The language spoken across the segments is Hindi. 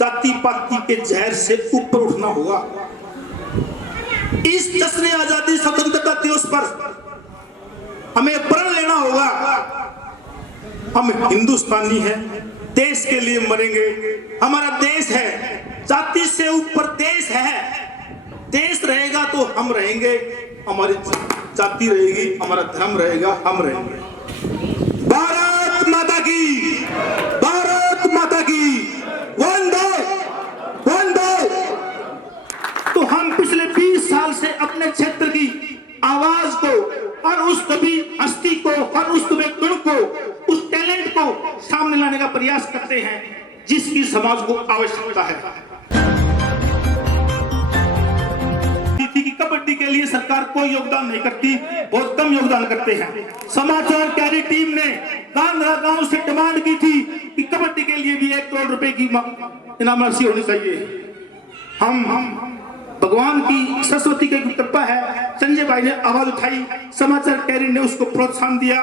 जाति पाति के जहर से ऊपर उठना होगा। इस जश्न आजादी स्वतंत्रता दिवस पर हमें प्रण लेना होगा, हम हिंदुस्तानी हैं, देश के लिए मरेंगे। हमारा देश है, जाति से ऊपर देश है। देश रहेगा तो हम रहेंगे, हमारी जाति रहेगी, हमारा धर्म रहेगा, हम रहेंगे। भारत माता की, भारत माता की वंदे वंदे। तो हम पिछले 20 साल से अपने क्षेत्र की आवाज को और उस कवि हस्ती को और उस कवि गुण को, उस टैलेंट को सामने लाने का प्रयास करते हैं जिसकी समाज को आवश्यकता है। कि कबड्डी के लिए सरकार कोई योगदान नहीं करती, बहुत कम योगदान करते हैं। समाचार कैरी टीम ने गांव से डिमांड की थी कि कबड्डी के लिए भी 1 करोड़ रुपए की इनाम राशि होनी चाहिए। हम भगवान की सरस्वती की कृपा है, संजय भाई ने आवाज उठाई, समाचार कैरी ने उसको प्रोत्साहन दिया।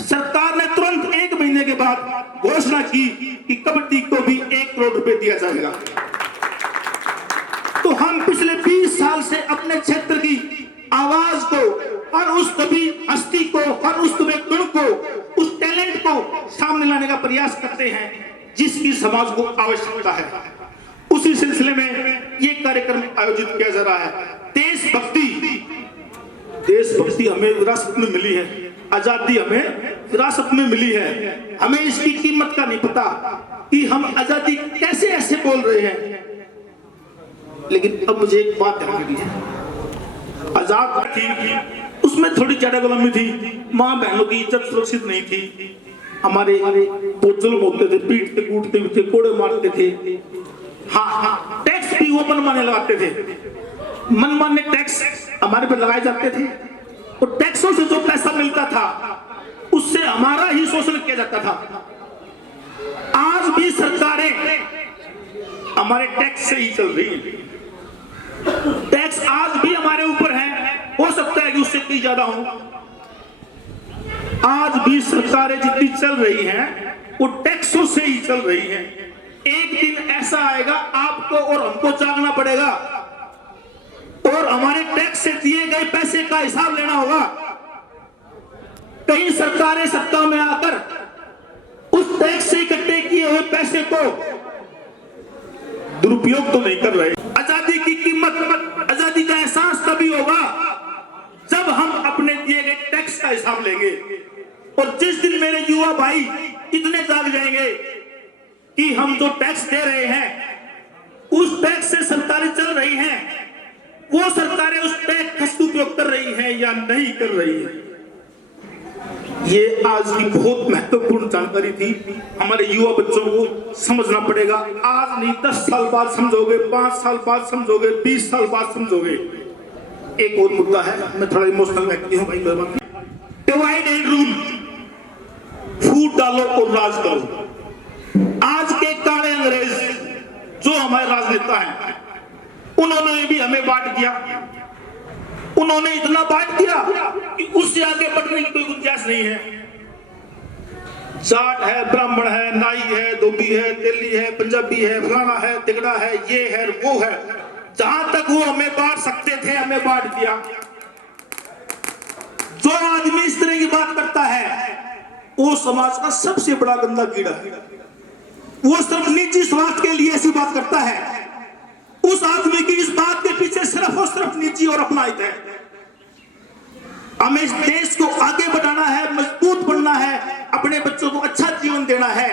सरकार ने तुरंत 1 महीने के बाद घोषणा की कि कबड्डी को भी 1 करोड़ रुपए दिया जाएगा। तो हम पिछले 20 साल से अपने क्षेत्र की आवाज को और उस कवि हस्ती को और उस कवि गुण को, उस टैलेंट को सामने लाने का प्रयास करते हैं जिसकी समाज को आवश्यकता है। उसी सिलसिले में ये कार्यक्रम आयोजित किया जा रहा है। देशभक्ति हमें विरासत में मिली है, आजादी हमें विरासत में मिली है। हमें इसकी कीमत का नहीं पता कि हम आजादी कैसे ऐसे बोल रहे हैं। लेकिन अब मुझे एक बात ध्यान रखनी है, आजाद थी, उसमें थोड़ी ज्यादा गुलामी थी, माँ बहनों की इज्जत सुरक्षित नहीं थी। हमारे बहुत जुल्म होते थे, पीटते कूटते थे, कोड़े मारते थे। हाँ, टैक्स भी वो मनमाने लगाते थे, मनमाने टैक्स हमारे पे लगाए जाते थे। और टैक्सों से जो पैसा मिलता था उससे हमारा ही शोषण किया जाता था। आज भी सरकारें हमारे टैक्स से ही चल रही है। टैक्स आज भी हमारे ऊपर है, हो सकता है कि उससे कहीं ज्यादा हो। आज भी सरकारें जितनी चल रही हैं वो टैक्सों से ही चल रही हैं। एक दिन ऐसा आएगा आपको और हमको जागना पड़ेगा और हमारे टैक्स से दिए गए पैसे का हिसाब लेना होगा। कहीं सरकारें सत्ता में आकर उस टैक्स से इकट्ठे किए हुए पैसे को दुरुपयोग तो नहीं कर रहे। आजादी की कीमत, आजादी का एहसास तभी होगा जब हम अपने दिए गए टैक्स का हिसाब लेंगे। और जिस दिन मेरे युवा भाई इतने जाग जाएंगे कि हम जो टैक्स दे रहे हैं उस टैक्स से सरकारें चल रही हैं, वो सरकारें उस टैक्स का उपयोग कर रही हैं या नहीं कर रही हैं। ये आज की बहुत महत्वपूर्ण जानकारी थी, हमारे युवा बच्चों को समझना पड़ेगा। आज नहीं 10 साल बाद समझोगे, 5 साल बाद समझोगे, 20 साल बाद समझोगे। एक और मुद्दा है, मैं थोड़ा इमोशनल व्यक्ति हूं भाई, डिवाइड एंड रूल, फूट डालो और राज करो। आज के काले अंग्रेज जो हमारे राजनेता हैं उन्होंने भी हमें बांट दिया। उन्होंने इतना बांट दिया कि उससे आगे बढ़ने की कोई गुंजाइश नहीं है। जाट है, ब्राह्मण है, नाई है, धोबी है, तेली है, पंजाबी है, फलाना है, तिगड़ा है, ये है, वो है। जहां तक वो हमें बांट सकते थे हमें बांट दिया। जो आदमी इस तरह की बात करता है वो समाज का सबसे बड़ा गंदा कीड़ा है। वो सिर्फ निजी स्वार्थ के लिए ऐसी बात करता है। उस आदमी की इस बात के पीछे सिर्फ और सिर्फ निजी और अपना हित है। हमें इस देश को आगे बढ़ाना है, मजबूत बनना है, अपने बच्चों को अच्छा जीवन देना है।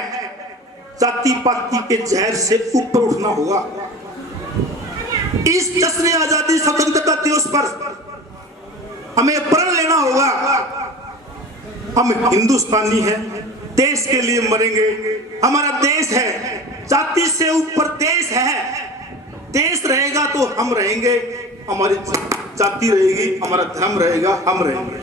जाति पाति के जहर से ऊपर उठना होगा। इस जश्न आजादी स्वतंत्रता दिवस पर हमें प्रण लेना होगा, हम हिंदुस्तानी हैं, देश के लिए मरेंगे। हमारा देश है, जाति से ऊपर देश है। देश रहेगा तो हम रहेंगे, हमारी जाति रहेगी, हमारा धर्म रहेगा, हम रहेंगे।